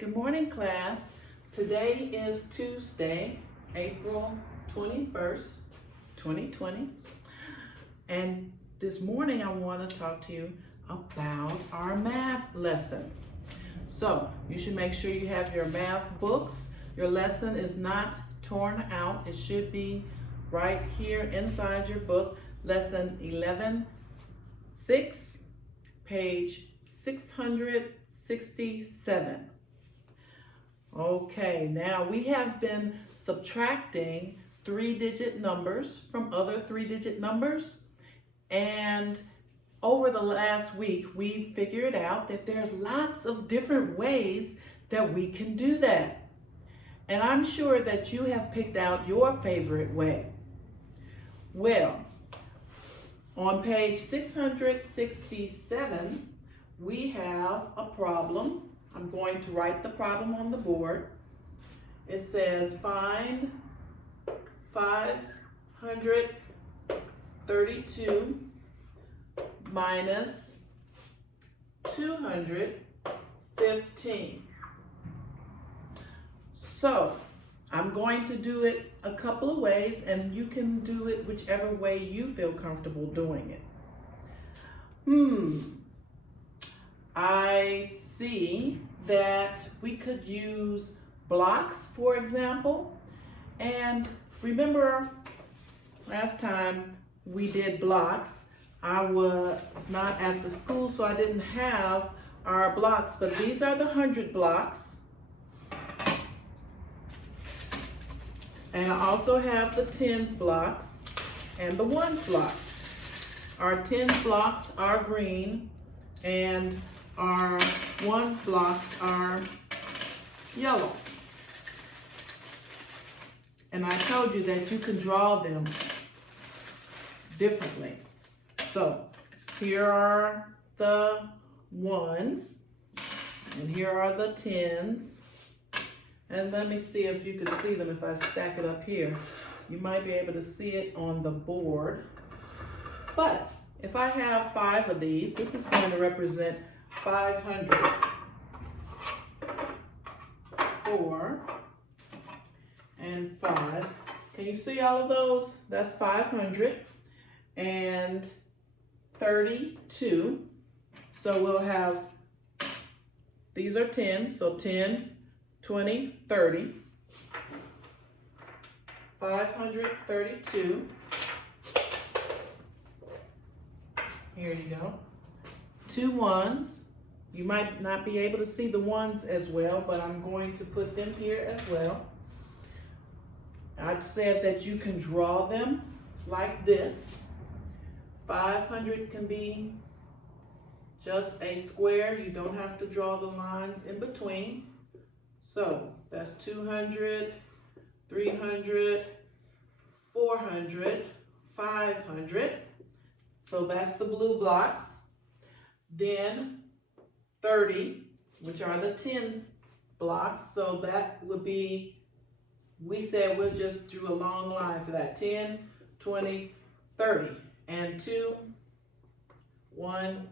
Good morning, class. Today is Tuesday, April 21st, 2020. And this morning I want to talk to you about our math lesson. So you should make sure you have your math books. Your lesson is not torn out. It should be right here inside your book. Lesson 11-6, page 667. Okay, now we have been subtracting three-digit numbers from other three-digit numbers, and over the last week we figured out that there's lots of different ways that we can do that. And I'm sure that you have picked out your favorite way. Well, on page 667, we have a problem. I'm going to write the problem on the board. It says find 532 minus 215. So I'm going to do it a couple of ways, and you can do it whichever way you feel comfortable doing it. I see that we could use blocks, for example. And remember last time we did blocks, I was not at the school, so I didn't have our blocks, but these are the 100 blocks. And I also have the tens blocks and the ones blocks. Our tens blocks are green and our ones blocks are yellow. And I told you that you can draw them differently. So here are the ones and here are the tens. And let me see if you can see them if I stack it up here. You might be able to see it on the board. But if I have 5 of these, this is going to represent 500. 4 and 5. Can you see all of those? That's 500 and 32. So we'll have, these are 10, so 10, 20, 30. 532. Here you go. 2 ones. You might not be able to see the ones as well, but I'm going to put them here as well. I said that you can draw them like this. 500 can be just a square. You don't have to draw the lines in between. So that's 200, 300, 400, 500. So that's the blue blocks. Then 30, which are the tens blocks. So that would be, we said we'll just drew a long line for that. 10, 20, 30. And 2, 1,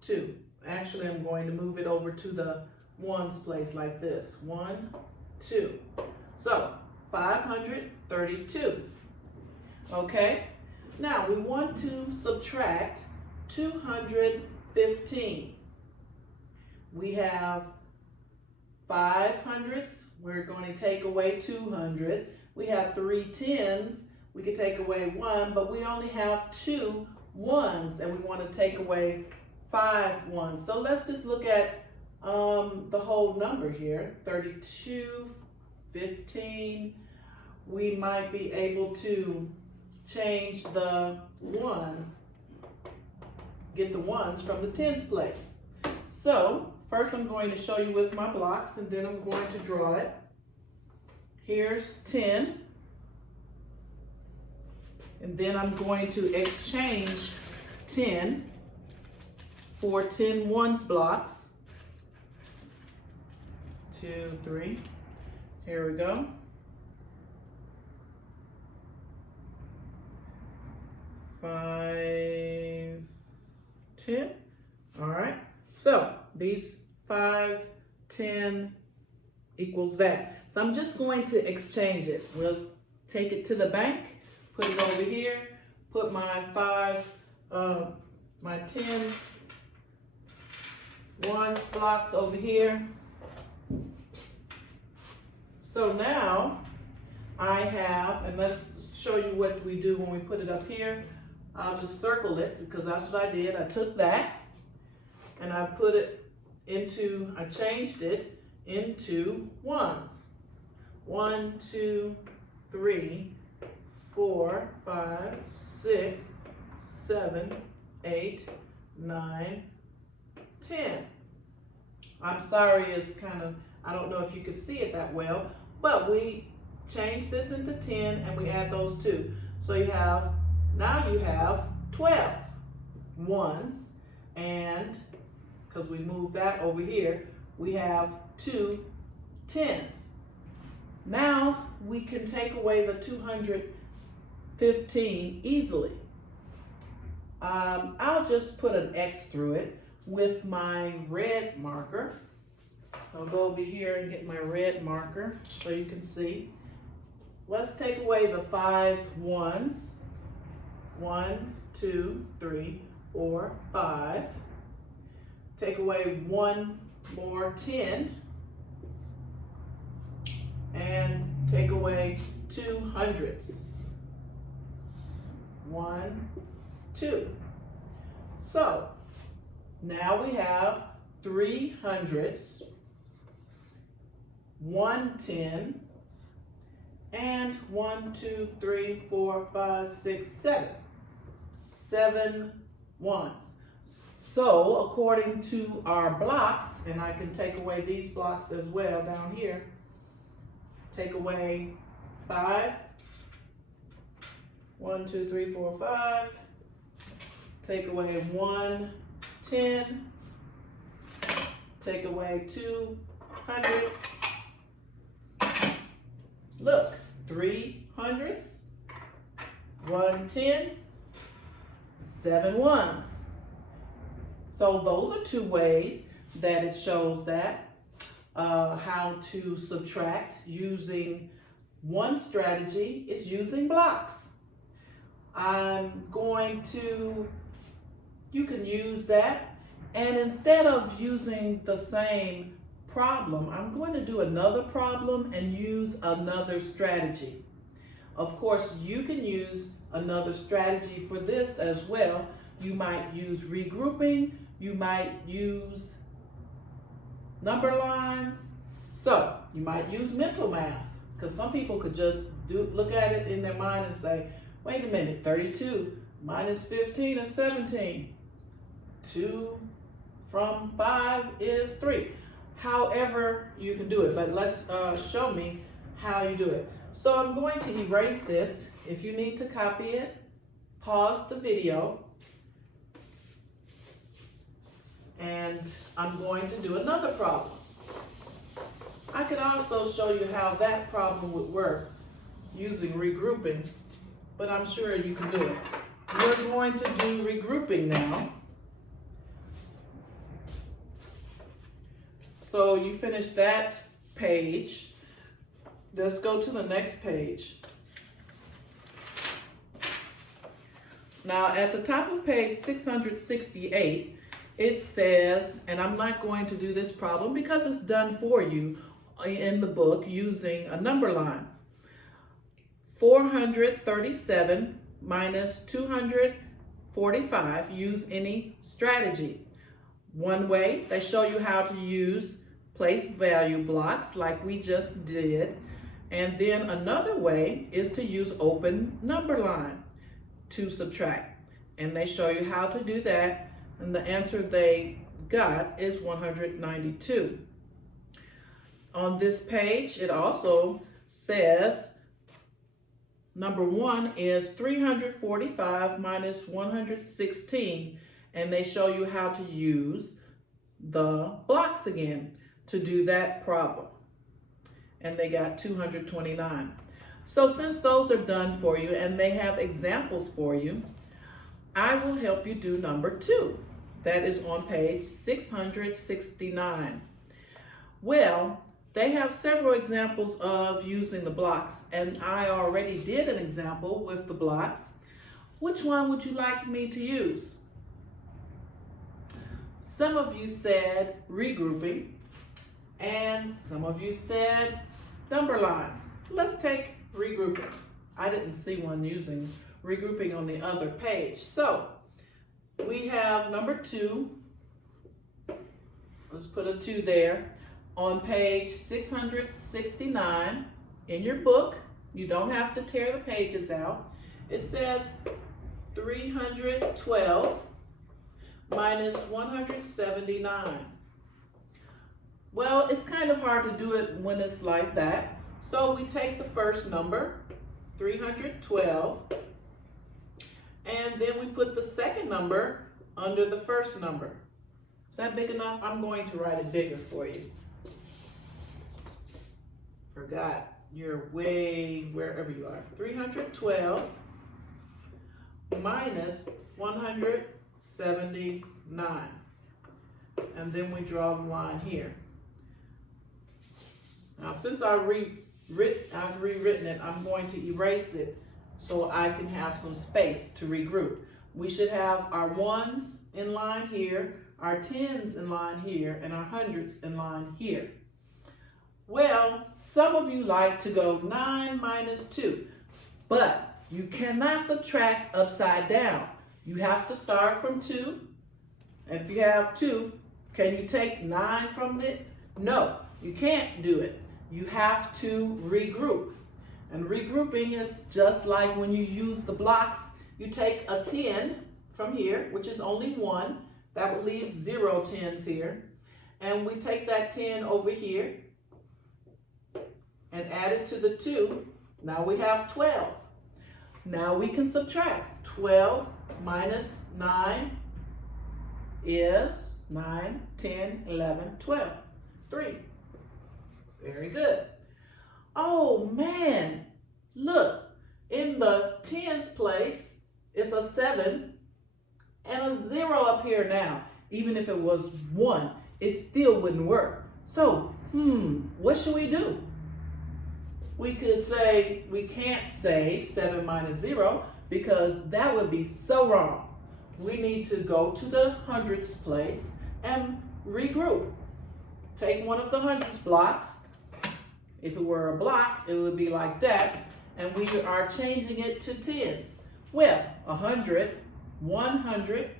2. Actually, I'm going to move it over to the ones place like this. 1, 2. So 532. Okay. Now we want to subtract 215. We have 500s. We're going to take away 200. We have 3 tens. We could take away 1, but we only have 2 ones, and we want to take away 5 ones. So let's just look at the whole number here. 32, 15. We might be able to change the 1, get the ones from the tens place. So first I'm going to show you with my blocks, and then I'm going to draw it. Here's 10. And then I'm going to exchange 10 for 10 ones blocks. 2, 3. Here we go. 5, 10. All right. So these 5, 10, equals that. So I'm just going to exchange it. We'll take it to the bank, put it over here, put my 10 ones blocks over here. So now I have, and let's show you what we do when we put it up here. I'll just circle it because that's what I did. I took that and I put it into, I changed it into ones. 1, 2, 3, 4, 5, 6, 7, 8, 9, 10. I'm sorry, it's kind of, I don't know if you could see it that well, but we change this into 10 and we add those two. So now you have 12 ones, and because we moved that over here, we have 2 10s. Now we can take away the 215 easily. I'll just put an X through it with my red marker. I'll go over here and get my red marker so you can see. Let's take away the 5 ones. 1, 2, 3, 4, 5. Take away 1 more 10. And take away 2 hundreds. 1, 2. So now we have 3 hundreds, 1 10, and 1, 2, 3, 4, 5, 6, 7. 7 ones. So according to our blocks, and I can take away these blocks as well down here, take away 5, 1, 2, 3, 4, 5, take away 1 10, take away 2 hundreds. Look, 3 hundreds, 1 10, 7 ones. So those are 2 ways that it shows that how to subtract using one strategy is using blocks. You can use that, and instead of using the same problem, I'm going to do another problem and use another strategy. Of course, you can use another strategy for this as well. You might use regrouping, you might use number lines. So you might use mental math, because some people could just look at it in their mind and say, wait a minute, 32 minus 15 is 17. 2 from 5 is 3. However you can do it, but let's show me how you do it. So I'm going to erase this. If you need to copy it, pause the video, and I'm going to do another problem. I could also show you how that problem would work using regrouping, but I'm sure you can do it. We're going to do regrouping now. So you finish that page. Let's go to the next page. Now at the top of page 668, it says, and I'm not going to do this problem because it's done for you in the book using a number line. 437 minus 245, use any strategy. One way, they show you how to use place value blocks like we just did. And then another way is to use open number line to subtract. And they show you how to do that. And the answer they got is 192. On this page, it also says number 1 is 345 minus 116. And they show you how to use the blocks again to do that problem. And they got 229. So since those are done for you and they have examples for you, I will help you do number 2. That is on page 669. Well, They have several examples of using the blocks, and I already did an example with the blocks. Which one would you like me to use? Some of you said regrouping, and some of you said number lines. Let's take regrouping. I didn't see one using regrouping on the other page. So we have number 2. Let's put a 2 there. On page 669 in your book, you don't have to tear the pages out. It says 312 minus 179. Well, it's kind of hard to do it when it's like that. So we take the first number, 312, and then we put the second number under the first number. Is that big enough? I'm going to write it bigger for you. Forgot, you're way wherever you are. 312 minus 179. And then we draw the line here. Now, since I've rewritten it, I'm going to erase it so I can have some space to regroup. We should have our ones in line here, our tens in line here, and our hundreds in line here. Well, some of you like to go 9 minus 2, but you cannot subtract upside down. You have to start from 2. If you have 2, can you take 9 from it? No, you can't do it. You have to regroup. And regrouping is just like when you use the blocks. You take a 10 from here, which is only 1. That would leave 0 tens here. And we take that 10 over here and add it to the 2. Now we have 12. Now we can subtract. 12 minus 9 is 9, 10, 11, 12. 3. Very good. Oh man, look, in the tens place, it's a 7 and a 0 up here now. Even if it was 1, it still wouldn't work. So, what should we do? We could say, we can't say 7 minus 0 because that would be so wrong. We need to go to the hundreds place and regroup. Take one of the hundreds blocks. If it were a block, it would be like that. And we are changing it to tens. Well, 100, 100.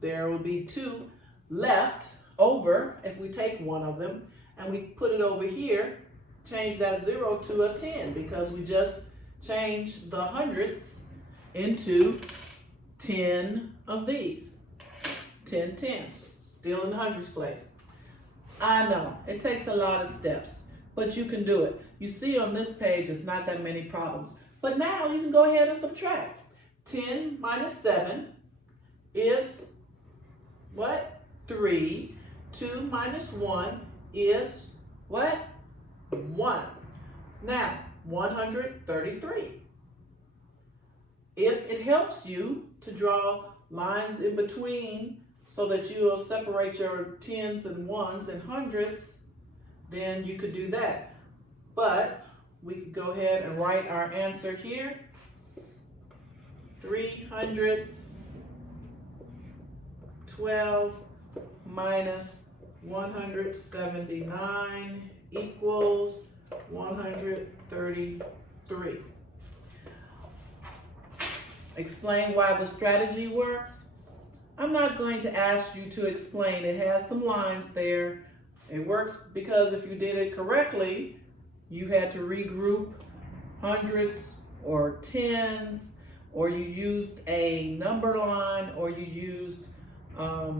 There will be 2 left over if we take one of them. And we put it over here, change that 0 to a 10 because we just changed the hundreds into 10 of these. 10 tens, still in the hundreds place. I know, it takes a lot of steps, but you can do it. You see on this page, it's not that many problems. But now you can go ahead and subtract. 10 minus 7 is what? 3. 2 minus 1 is what? 1. Now, 133. If it helps you to draw lines in between so that you will separate your tens and ones and hundreds, then you could do that. But we could go ahead and write our answer here. 312 minus 179 equals 133. Explain why the strategy works. I'm not going to ask you to explain. It has some lines there. It works because if you did it correctly, you had to regroup hundreds or tens, or you used a number line, or you used a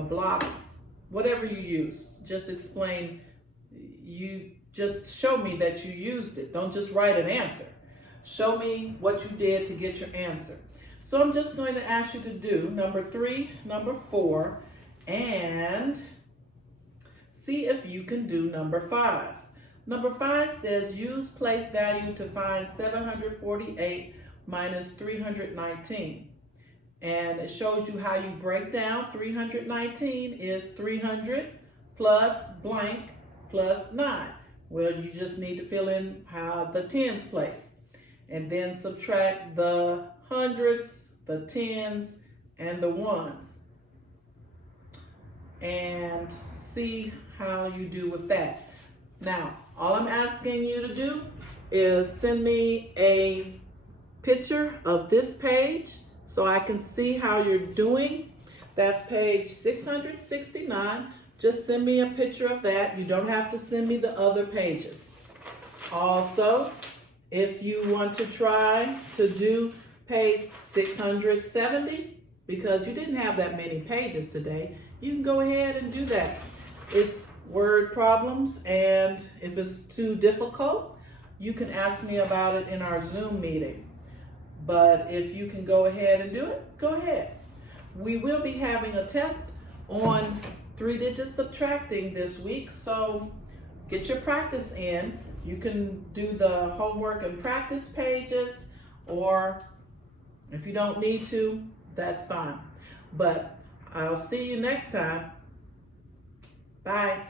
blocks, whatever you use. Just explain, you just show me that you used it. Don't just write an answer. Show me what you did to get your answer. So I'm just going to ask you to do number 3, number 4, and see if you can do number 5. Number 5 says use place value to find 748 minus 319. And it shows you how you break down. 319 is 300 plus blank plus 9. Well, you just need to fill in how the tens place. And then subtract the hundreds, the tens, and the ones. And see how you do with that. Now, all I'm asking you to do is send me a picture of this page so I can see how you're doing. That's page 669. Just send me a picture of that. You don't have to send me the other pages. Also, if you want to try to do page 670, because you didn't have that many pages today, you can go ahead and do that. It's word problems, and if it's too difficult, you can ask me about it in our Zoom meeting. But if you can go ahead and do it, go ahead. We will be having a test on 3-digit subtracting this week, so get your practice in. You can do the homework and practice pages, or if you don't need to, that's fine. But I'll see you next time. Bye.